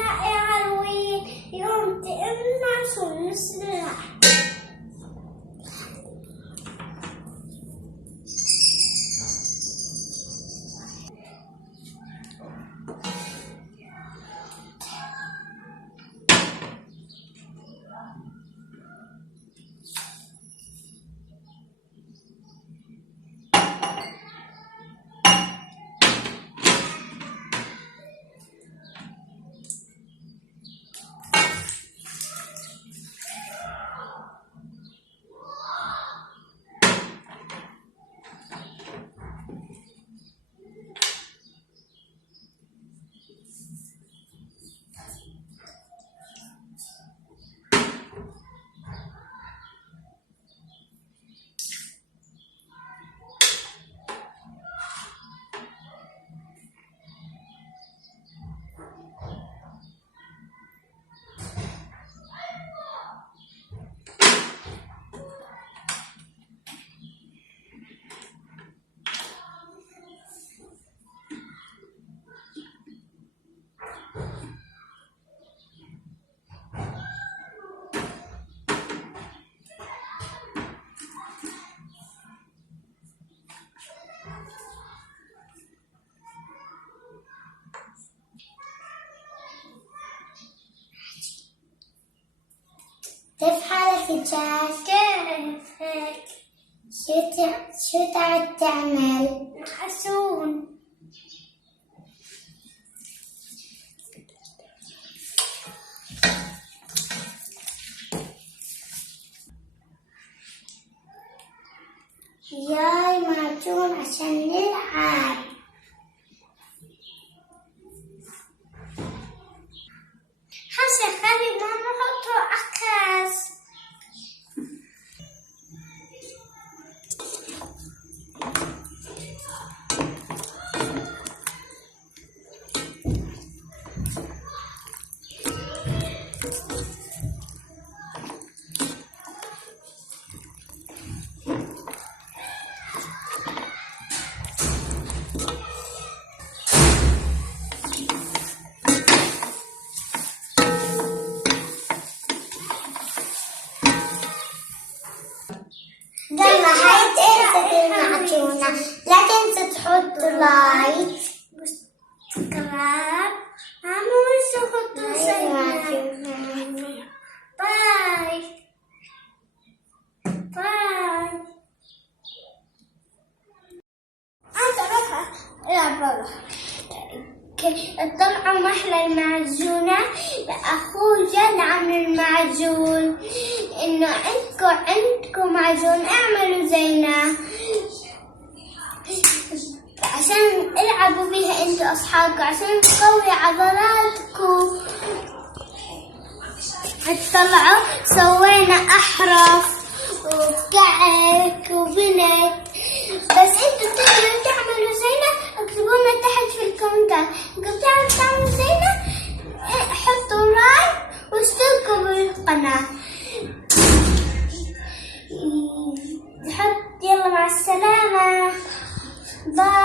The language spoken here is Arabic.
هالوين يوم الناس ونسرح. كيف حالك جاك؟ كيفك؟ شو تعد تعمل؟ محسون. ياي معجون عشان نلعب. حسن خلي ماما نحطه أكاس. يلا هاي تقرأ المعجونة. لا تنسى تحط لايك وسبسكرايب. عموس تحطوا سلام. باي باي. أنت روح العب برا. طلعوا محلى المعجونة لأخويا نعمل المعجون. إنه عندكم معجون اعملوا زينا عشان العبوا بيها انتوا أصحابكم عشان تقوي عضلاتكم. طلعوا سوينا أحرف وكعك وبنت. بس انتوا تقدروا تعملوا زينا. اكتبوا لنا تحت في الكومنتات. انتوا بتعرفوا تعملوا زينا. حطوا لايك واشتركوا بالقناة. يلا مع السلامة. باي.